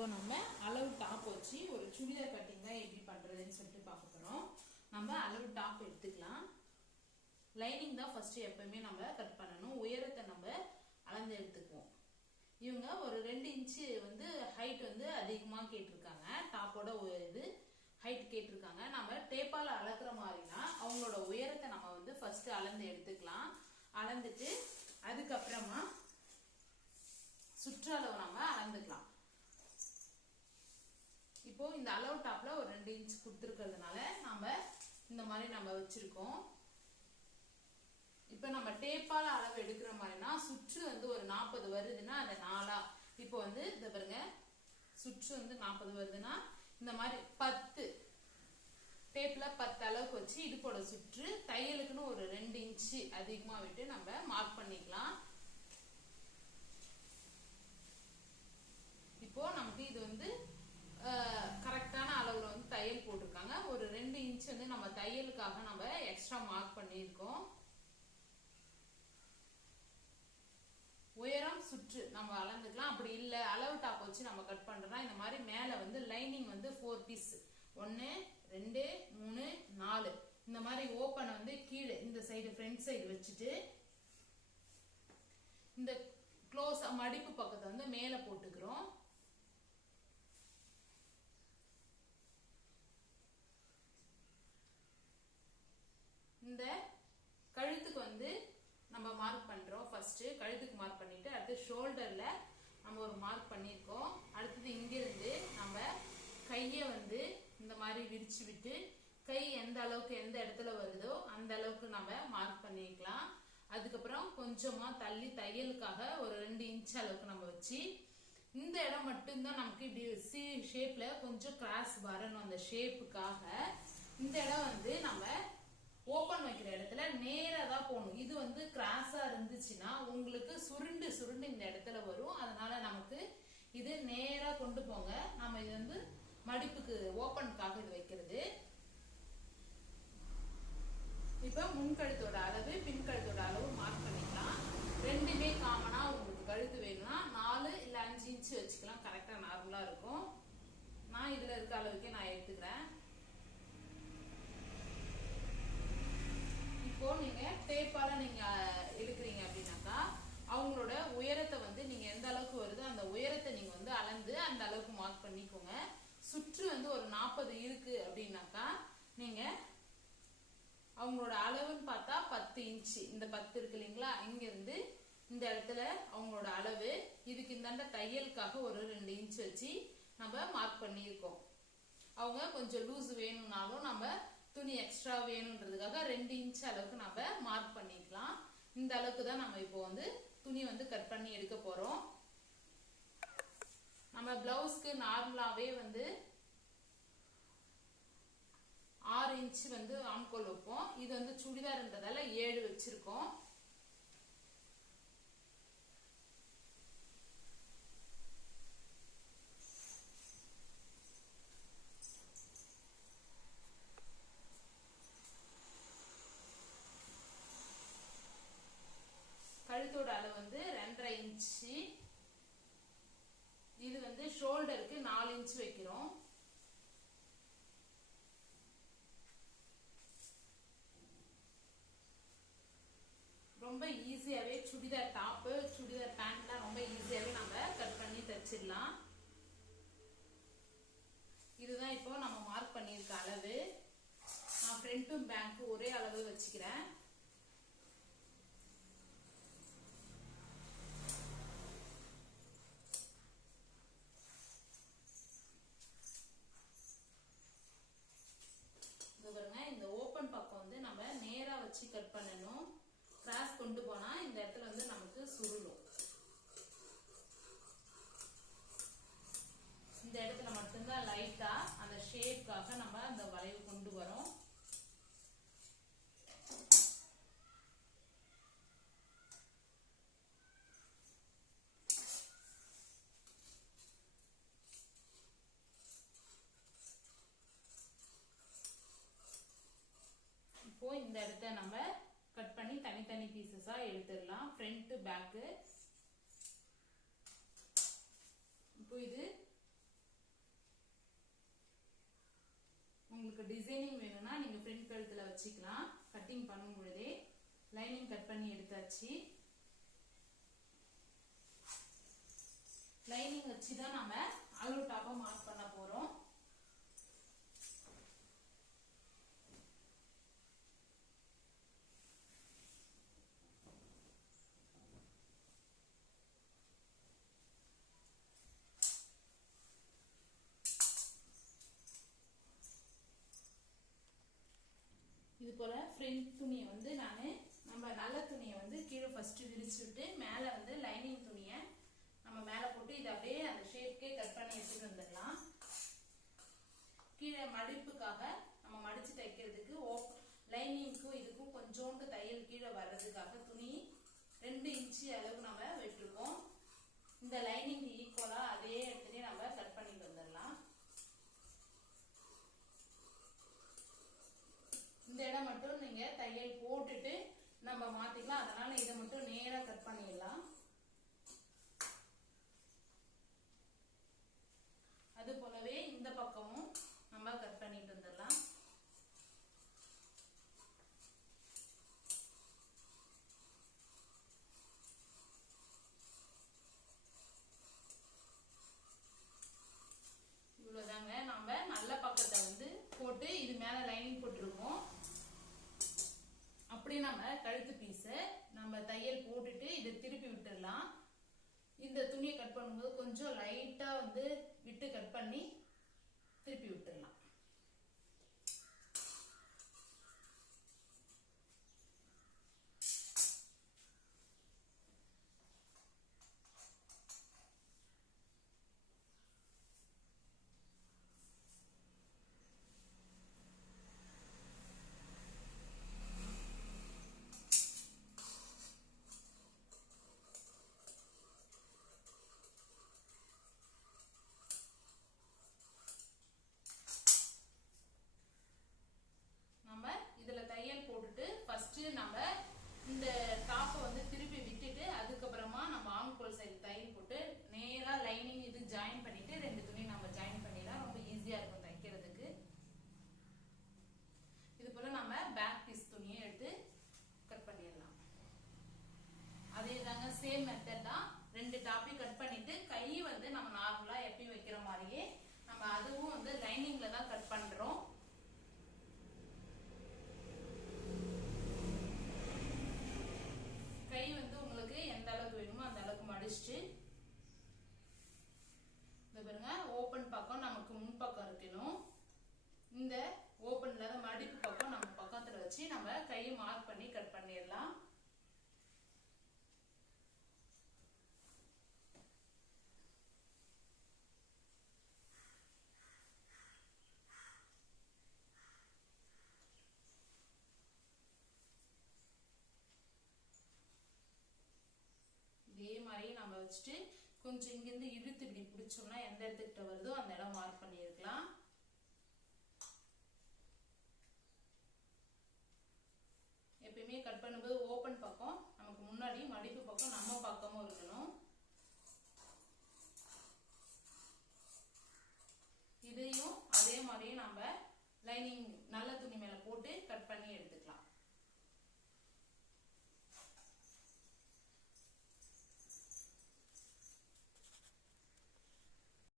இப்போ நம்ம அளவு டாப் வச்சு ஒரு சுடிதார் கட்டிங் தான் எப்படி பண்றதுன்னு சொல்லிட்டு பார்க்க போறோம். நம்ம அளவு டாப் எடுத்துக்கலாம். லைனிங் தான் ஃபர்ஸ்ட் எப்பவுமே நம்ம கட் பண்ணணும். உயரத்தை நம்ம அளந்து எடுத்துக்குவோம். இவங்க ஒரு 2 இன்ச்சு வந்து ஹைட் வந்து அதிகமா கேட்டிருக்காங்க. டாப்போட இது ஹைட் கேட்டிருக்காங்க. நம்ம டேப்பால அளக்குற மாதிரினா அவங்களோட உயரத்தை நம்ம வந்து ஃபர்ஸ்ட் அளந்து எடுத்துக்கலாம். அளந்துட்டு அதுக்கப்புறமா சுற்றளவு நம்ம அளந்துக்கலாம். இப்போ இந்த அளவு டாப்ல ஒரு 2 இன்ச் கொடுத்துருக்கிறதுனால நம்ம இந்த மாதிரி நம்ம வச்சிருக்கோம். இப்ப நம்ம டேப்பால அளவு எடுக்கிற மாதிரினா சுற்று வந்து ஒரு 40 வருதுன்னா அந்த 4 இப்போ வந்து இந்த பாருங்க சுற்று வந்து 40 வருதுன்னா இந்த மாதிரி 10 டேப்ல 10 அளவுக்கு வச்சு இடுப்போட சுற்று தையலுக்குன்னு ஒரு 2 இன்ச்சு அதிகமா விட்டு நம்ம மார்க் பண்ணிக்கலாம். இப்போ நமக்கு இது வந்து கரெக்டான அளவுல வந்து தையல் போட்டிருக்காங்க. ஒரு 2 இன்ச் வந்து நம்ம தையலுக்காக நம்ம எக்ஸ்ட்ரா மார்க் பண்ணியிருக்கோம். உயரம் சுற்று நம்ம அளந்துக்கலாம். அப்படி இல்ல அளவு டாப் வச்சு நம்ம கட் பண்றோம்னா இந்த மாதிரி மேல வந்து லைனிங் வந்து 4 பீஸ் 1 2 3 4 இந்த மாதிரி ஓபன் வந்து கீழே இந்த சைடு ஃப்ரண்ட் சைடு வச்சுட்டு இந்த க்ளோஸ் மடிப்பு பக்கத்தை வந்து மேல போட்டுக்கிறோம். இந்த கழுத்துக்கு வந்து நம்ம மார்க் பண்றோம். ஃபர்ஸ்ட் கழுத்துக்கு மார்க் பண்ணிட்டு அடுத்து ஷோல்டர்ல நம்ம ஒரு மார்க் பண்ணிருக்கோம். அடுத்தது இங்கிருந்து நம்ம கையை வந்து இந்த மாதிரி விரிச்சு விட்டு கை எந்த அளவுக்கு எந்த இடத்துல வருதோ அந்த அளவுக்கு நம்ம மார்க் பண்ணிக்கலாம். அதுக்கப்புறம் கொஞ்சமா தள்ளி தையலுக்காக ஒரு 2 இன்ச் அளவுக்கு நம்ம வச்சு இந்த இடம் மட்டும்தான் நமக்கு இப்படி சி ஷேப்ல கொஞ்சம் கிராஸ் வரணும். அந்த ஷேப்புக்காக இந்த இடம் வந்து நம்ம ஓபன் வைக்கிற இடத்துல நேரா தான் போகணும். இது வந்து கிராஸா இருந்துச்சுன்னா உங்களுக்கு சுருண்டு சுருண்டு இந்த இடத்துல வரும். அதனால நமக்கு இது நேரா கொண்டு போங்க. நம்ம இது வந்து மடிப்புக்கு ஓபனுக்காக இது வைக்கிறது. இப்ப முன்கழுத்தோட அளவு பின்கழுத்தோட அளவு மார்க் பண்ணிக்கலாம். ரெண்டுமே காமனா உங்களுக்கு கழுத்து வேணும்னா 4 இல்ல 5 இன்ச்சு வச்சுக்கலாம். கரெக்டா நார்மலா இருக்கும். நான் இதுல இருக்க அளவுக்கே நான் எடுத்துக்கிறேன். இப்போ நீங்க டேப்பால நீங்க எடுக்கிறீங்க அப்படின்னாக்கா அவங்களோட உயரத்தை வந்து நீங்க எந்த அளவுக்கு வருதோ அந்த உயரத்தை நீங்க வந்து அளந்து அந்த அளவுக்கு மார்க் பண்ணிக்கோங்க. சுற்று வந்து ஒரு 40 இருக்கு அப்படின்னாக்கா நீங்க அவங்களோட அளவுன்னு பார்த்தா 10 இன்ச்சு இந்த 10 இருக்கு இல்லைங்களா, இங்க இருந்து இந்த இடத்துல அவங்களோட அளவு இதுக்கு இந்த தையலுக்காக ஒரு 2 இன்ச் வச்சு நம்ம மார்க் பண்ணியிருக்கோம். அவங்க கொஞ்சம் லூஸ் வேணும்னாலும் நம்ம துணி எக்ஸ்ட்ரா வேணும்ன்றதுக்காக 2 இன்ச் அளவுக்கு நம்ம மார்க் பண்ணிக்கலாம். இந்த அளவுக்கு தான் நம்ம இப்போ வந்து துணி வந்து கட் பண்ணி எடுக்க போறோம். நம்ம பிளவுஸ்க்கு நார்மலாவே வந்து 6 இன்ச் வந்து ஆம்கோல் வைப்போம். இது வந்து சுடிதார்ன்றதால 7 வச்சிருக்கோம். கழுத்தோட அளவு வந்து 2.5 இன்ச்சு. இது வந்து ஷோல்டருக்கு 4 இன்ச் வைக்கிறோம். ரொம்ப ஈஸியாவே சுடிதார் டாப்பு சுடிதார் பேண்ட்லாம் ரொம்ப ஈஸியாவே நம்ம கட் பண்ணி தச்சிடலாம். இதுதான் இப்போ நம்ம மார்க் பண்ணியிருக்க அளவு. நான் ஃப்ரண்ட்டும் பேக்கும் ஒரே அளவு வச்சுக்கிறேன். இந்த ஓபன் பக்கம் வந்து நம்ம நேரா வச்சு கட் பண்ணணும். கிராஸ் கொண்டு போனா இந்த இடத்துல வந்து நமக்கு சுருளும். இந்த இடத்துல மட்டும்தான் லைட்டா அந்த ஷேப்காக நம்ம அந்த வளைவு கொண்டு வரோம். இப்போ இந்த இடத்த நம்ம கட் பண்ணி தனித்தனி பீசஸா எடுத்துடலாம். Front back. இப்போ இது உங்களுக்கு டிசைனிங் வேணும்னா நீங்க ஃப்ரண்ட் கழுத்துல வச்சுக்கலாம். கட்டிங் பண்ணும் பொழுதே லைனிங் கட் பண்ணி எடுத்தாச்சு. லைனிங் வச்சு தான் நம்ம அலோ டாப்பை மார்க் பண்ண போறோம். இது போல ஃப்ரண்ட் துணியை வந்து நம்ம நல்ல துணியை வந்து கீழே ஃபர்ஸ்ட் விரிச்சுட்டு மேலே வந்து லைனிங் துணியை நம்ம மேலே போட்டு இதை அப்படியே அந்த ஷேப்கே கட் பண்ணி எடுத்துட்டு வந்துடலாம். கீழே மடிப்புக்காக நம்ம மடிச்சு தைக்கிறதுக்கு லைனிங்க்கும் இதுக்கும் கொஞ்சோண்டு தையல் கீழே வர்றதுக்காக துணி 2 இன்ச்சு அளவு நம்ம விட்டுருக்கோம். இந்த லைனிங் ஈக்குவலா அதே இடத்துலயே நம்ம கட் பண்ணிட்டு வந்துடலாம். இந்த இடம் மட்டும் நீங்க தையல் போட்டுட்டு நம்ம மாத்திக்கலாம். அதனால இதை மட்டும் நேரா கட் பண்ணிடலாம். அது போலவே இந்த பக்கமும் நம்ம கட் பண்ணிட்டு வந்துடலாம். இவ்வளவுதாங்க. நம்ம நல்ல பக்கத்தை வந்து போட்டு இது மேல லைனிங் போட்டிருக்கோம். அப்படி நம்ம கழுத்து பீஸ நம்ம தையல் போட்டுட்டு இதை திருப்பி விட்டுடலாம். இந்த துணியை கட் பண்ணும்போது கொஞ்சம் லைட்டா வந்து விட்டு கட் பண்ணி திருப்பி விட்டுடலாம். நம்ம இந்த டாப்பை வந்து திருப்பி விட்டுட்டு அதுக்கப்புறமா நம்ம ஆம்கோல் சைடு தையல் போட்டு நேரா லைனிங் இது ஜாயின் பண்ணிட்டு 2 துணி நம்ம ஜாயின் பண்ணிடலாம். ரொம்ப ஈஸியா இருக்கும் தைக்கிறதுக்கு. இது போல நம்ம பேக் பீஸ் துணியை எடுத்து கட் பண்ணிடலாம். அதே தாங்க சேம் மெத்தட் தான். 2 டாப்பையும் கட் பண்ணிட்டு கை வந்து நம்ம நார்மலா எப்படி வைக்கிற மாதிரியே நம்ம அதுவும் வந்து லைனிங்ல தான் கட் பண்றோம். கை வந்து உங்களுக்கு எந்த அளவுக்கு வேணுமோ அந்த அளவுக்கு மடிச்சுட்டு இந்த பாருங்க ஓபன் பக்கம் நமக்கு முன் பக்கம் இருக்கணும். இந்த ஓபன்ல மடிப்பு பக்கம் நம்ம பக்கத்துல வச்சு நம்ம கையை மார்க் பண்ணி கட் பண்ணிடலாம். இதே மாதிரி நம்ம வச்சுட்டு கொஞ்சம் இங்கிருந்து இழுத்து இப்படி பிடிச்சோம்னா எந்த இடத்துக்கிட்ட வருதோ அந்த இடம் மார்க் பண்ணிருக்கலாம். எப்பயுமே கட் பண்ணும்போது ஓபன் பக்கம் நமக்கு முன்னாடி மடிப்பு பக்கம் நம்ம பக்கமும் இருக்கணும்.